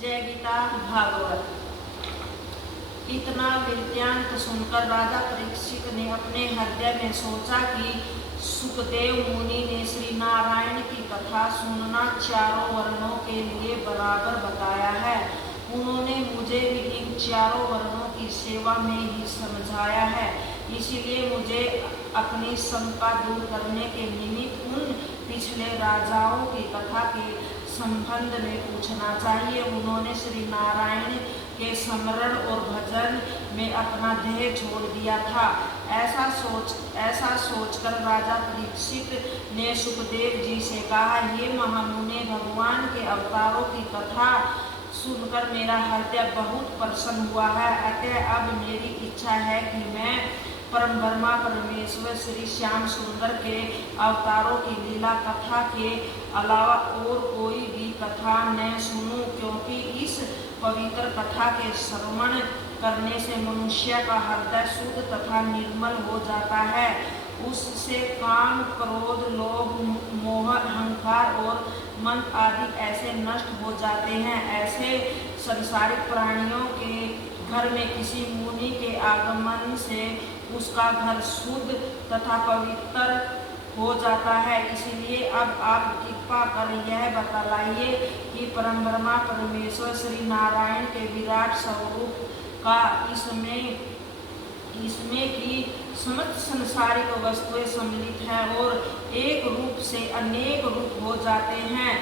जय गीता भागवत। इतना वृत्तांत सुनकर राजा परीक्षित ने अपने हृदय में सोचा कि सुखदेव मुनि ने श्री नारायण की कथा सुनना चारों वर्णों के लिए बराबर बताया है। उन्होंने मुझे भी इन चारों वर्णों की सेवा में ही समझाया है, इसीलिए मुझे अपनी शंका दूर करने के निमित्त उन पिछले राजाओं की कथा के संबंध में पूछना चाहिए। उन्होंने श्री नारायण के स्मरण और भजन में अपना देह छोड़ दिया था। ऐसा सोचकर राजा परीक्षित ने सुखदेव जी से कहा, हे महामुने, भगवान के अवतारों की कथा सुनकर मेरा हृदय बहुत प्रसन्न हुआ है। अतः अब मेरी इच्छा है कि मैं परम ब्रह्मा परमेश्वर श्री श्याम सुंदर के अवतारों की लीला कथा के अलावा और कोई भी कथा न सुनूं, क्योंकि इस पवित्र कथा के श्रवण करने से मनुष्य का हृदय शुद्ध तथा निर्मल हो जाता है। उससे काम, क्रोध, लोभ, मोह, अहंकार और मन आदि ऐसे नष्ट हो जाते हैं। ऐसे संसारिक प्राणियों के घर में किसी मुनि के आगमन से उसका घर शुद्ध तथा पवित्र हो जाता है। इसलिए अब आप कृपा कर यह बतलाइए कि परम ब्रह्मा परमेश्वर श्री नारायण के विराट स्वरूप का इसमें की समस्त संसारिक वस्तुएं सम्मिलित हैं और एक रूप से अनेक रूप हो जाते हैं,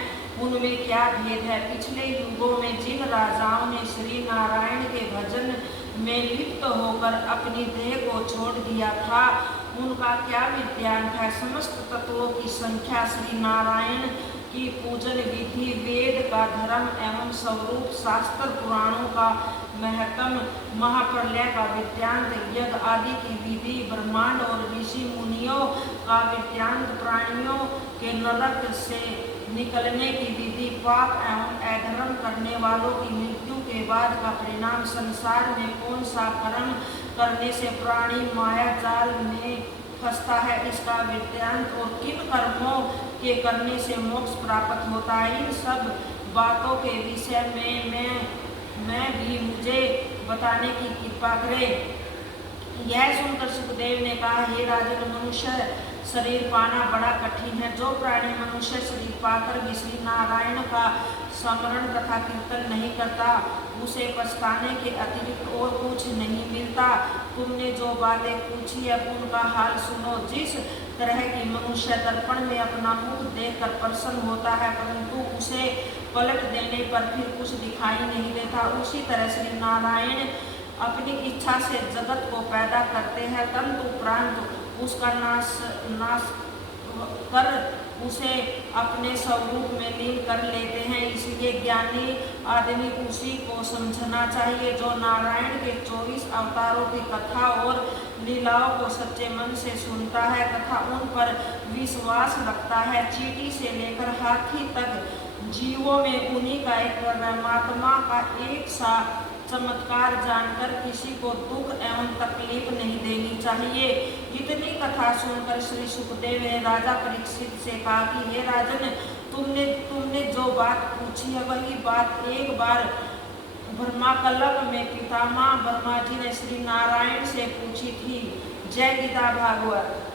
उनमें क्या भेद है? पिछले युगों में जिन राजाओं ने श्री नारायण के भजन में लिप्त होकर अपनी देह को छोड़ दिया था, उनका क्या वृत्तांत है? समस्त तत्वों की संख्या, श्री नारायण की पूजन विधि, वेद का धर्म एवं स्वरूप, शास्त्र पुराणों का महत्म, महाप्रलय का वृत्तांत, यज्ञ आदि की विधि, ब्रह्मांड और ऋषि मुनियों का वृत्तांत, प्राणियों के नरक से निकलने की विधि, पाप एवं अधर्म करने वालों की मृत्यु के बाद का परिणाम, संसार में कौन सा कर्म करने से प्राणी माया जाल में फंसता है, इसका वृत्तांत, और किन कर्मों के करने से मोक्ष प्राप्त होता है, इन सब बातों के विषय में मैं भी मुझे बताने की कृपा करें। यह सुनकर सुखदेव ने कहा, हे राजन, मनुष्य शरीर पाना बड़ा कठिन है। जो प्राणी मनुष्य शरीर पाकर भी श्री नारायण का स्मरण तथा कीर्तन नहीं करता, उसे पछताने के अतिरिक्त और कुछ नहीं मिलता। तुमने जो बातें पूछी है उनका हाल सुनो। जिस तरह की मनुष्य दर्पण में अपना मुख देखकर प्रसन्न होता है, परंतु उसे पलट देने पर फिर कुछ दिखाई नहीं देता, उसी तरह श्री नारायण अपनी इच्छा से जगत को पैदा करते हैं, तदुपरांत उसका नाश कर उसे अपने स्वरूप में लीन कर लेते हैं। इसलिए ज्ञानी आदमी उसी को समझना चाहिए जो नारायण के 24 अवतारों की कथा और लीलाओं को सच्चे मन से सुनता है तथा उन पर विश्वास रखता है। चींटी से लेकर हाथी तक जीवों में उन्हीं का एक परमात्मा का एक सा चमत्कार जानकर किसी को दुख एवं तकलीफ नहीं देनी चाहिए। इतनी कथा सुनकर श्री सुखदेव ने राजा परीक्षित से कहा कि हे राजन, तुमने जो बात पूछी है वही बात एक बार ब्रह्माकल्प में पितामह ब्रह्मा जी ने श्री नारायण से पूछी थी। जय गीता भागवत।